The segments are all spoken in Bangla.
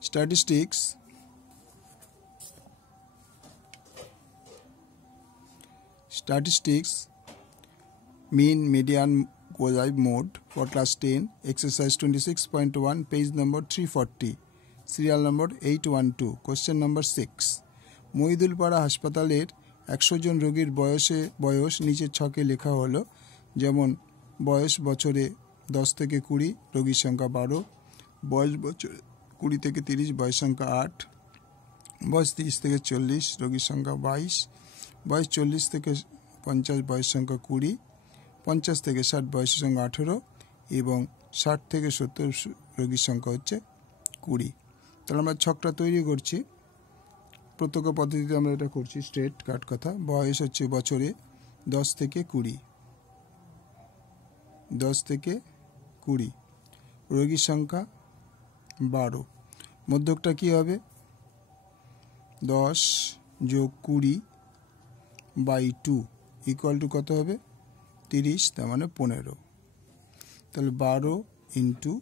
Statistics. Mean, median, quasi mode for class 10. Exercise 26.1, page number 340. Serial number 812. Question number 6. মহিদুলপাড়া হাসপাতালের 100 জন রোগীর বয়স নিচের ছকে লেখা হলো। যেমন বয়স বছরে 10 থেকে 20, রোগীর সংখ্যা 12, বয়স বছরে 20 থেকে 30, বয়স সংখ্যা 8, বয়স 30 থেকে 40, রোগীর সংখ্যা 22, বয়স 40 থেকে 50, বয়স সংখ্যা 20, 50 থেকে 60, বয়সের সংখ্যা 18 এবং 60 থেকে 70, রোগীর সংখ্যা হচ্ছে 20। তাহলে আমরা ছকটা তৈরি করছি। প্রত্যক্ষ পদ্ধতিতে আমরা এটা করছি, স্ট্রেট কাট কথা। বয়স হচ্ছে বছরে 10 থেকে 20, 10 থেকে 20, রোগীর সংখ্যা 12। মধ্যকটা কি হবে? 10 যোগ 20 বাই 2 ইকুয়াল টু কত হবে? 30, তার মানে 15। তাহলে 12 ইন্টু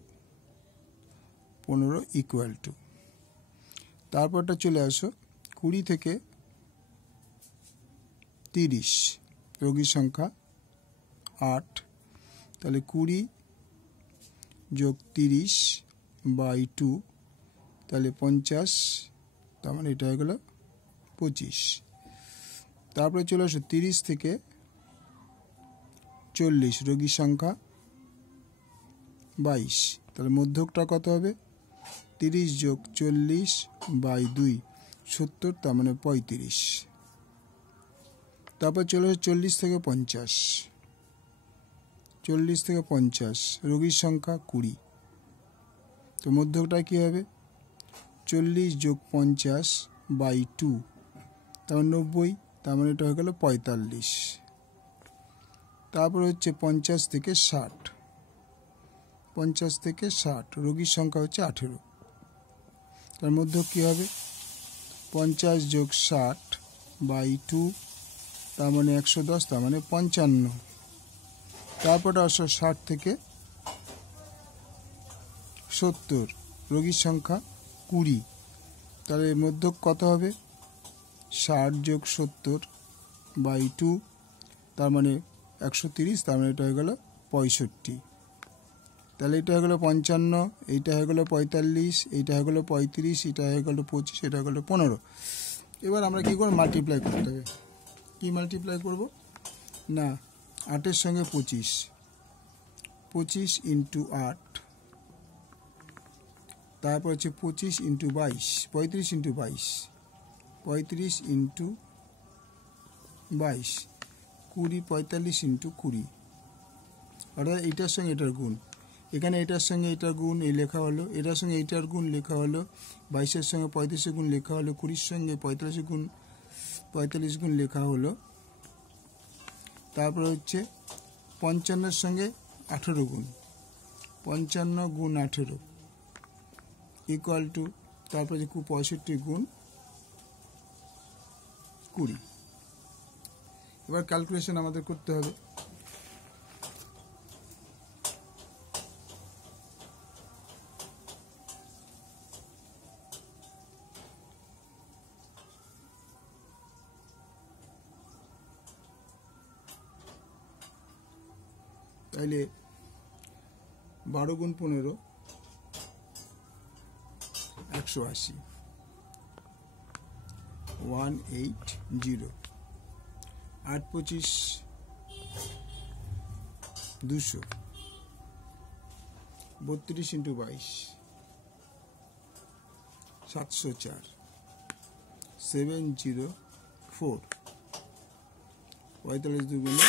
15 ইকুয়াল টু, তারপরটা চলে আসো 20 থেকে 30, রোগীর সংখ্যা 8। তাহলে 20 যোগ 30 বাই 2, তাহলে 50, তার মানে এটা হয়ে গেল 25। তারপরে চলে আসো 30 থেকে 40, রোগীর সংখ্যা 22। তাহলে মধ্যকটা কত হবে? 30 যোগ 40 বাই 2, 70, তার মানে 35। তারপর চলে আসো 40 থেকে 50, 40 থেকে 50, রোগীর সংখ্যা 20। তো মধ্যকটা কী হবে? 40 যোগ 50 বাই 2, তার 90, তার মানে এটা হয়ে গেল 45। তারপর হচ্ছে 50 থেকে 60, 50 থেকে 60, রোগীর সংখ্যা হচ্ছে 18। তার মধ্যে কী হবে? 50 যোগ 60 বাই 2, তার মানে 110, তার মানে 55। তারপরে আসো 60 থেকে 70, রোগীর সংখ্যা 20। তাহলে এর মধ্যে কত হবে? 60 যোগ 70 বাই 2, তার মানে 130, তার মানে এটা হয়ে গেল 65। তাহলে এটা হয়ে গেল 55, এইটা হয়ে গেল 45, এইটা হয়ে গেল 35, এটা হয়ে গেল 25, এটা হয়ে গেল 15। এবার আমরা কী করব? মাল্টিপ্লাই করতে হবে। কী মাল্টিপ্লাই করব? না, 8-এর সঙ্গে 25, 25 ইন্টু 8, তারপর হচ্ছে 25 ইন্টু 22, 35 ইন্টু 22, 35 ইন্টু 22, 20, 45 ইন্টু 20, অর্থাৎ এইটার সঙ্গে এটার গুণ। এখানে এটার সঙ্গে এটার গুণ এই লেখা হলো, এটার সঙ্গে এইটার গুণ লেখা হলো, 22-এর সঙ্গে 35-এর গুণ লেখা হলো, 20-র সঙ্গে 45 গুণ লেখা হলো। তারপরে হচ্ছে 55-এর সঙ্গে 18 গুণ, 55 গুণ 18 ইকুয়াল টু, তারপরে 65 গুণ 20। এবার ক্যালকুলেশন আমাদের করতে হবে। তাইলে 12 গুণ 15, 180, 180, 8 25 200, 32 ইন্টু 22, 704, 704, 45 দুগুণে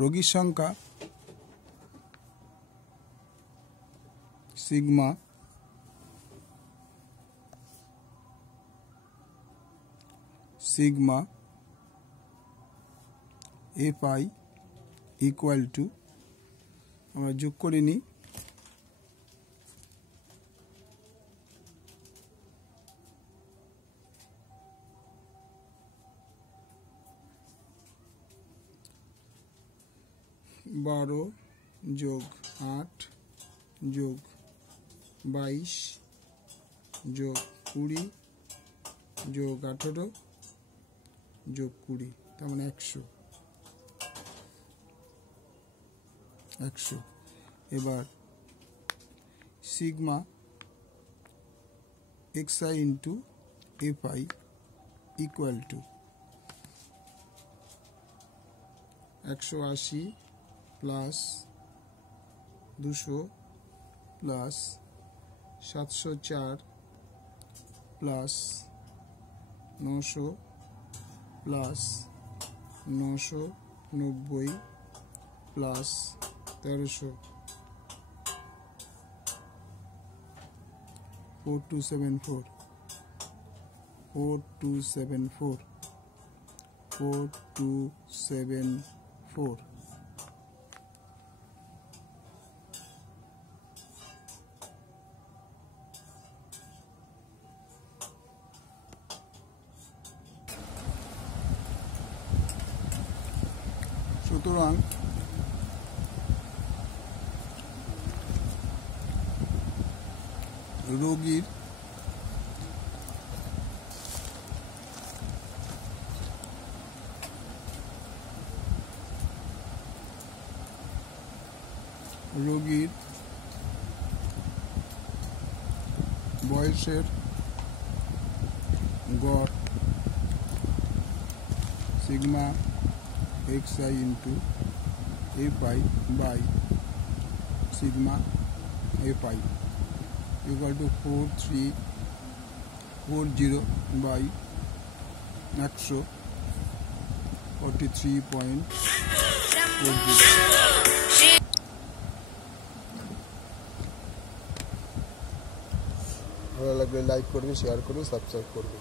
রোগীর সংখ্যা সিগমা FI ইকুয়াল টু আমরা যোগ করে নিই 12 যোগ 8 যোগ 22 যোগ 20 যোগ 18 যোগ 20 তার মানে 100 এবার sigma xi into FI equal to 180 plus 200 plus 704 plus 900 plus 990 plus 1300 4274 সুতরাং রোগীর বয়সের গড় sigma xi into FI by sigma FI equal to 4340 by 100 43.40 ভালো লাগলে লাইক করবে শেয়ার করবে সাবস্ক্রাইব করবে।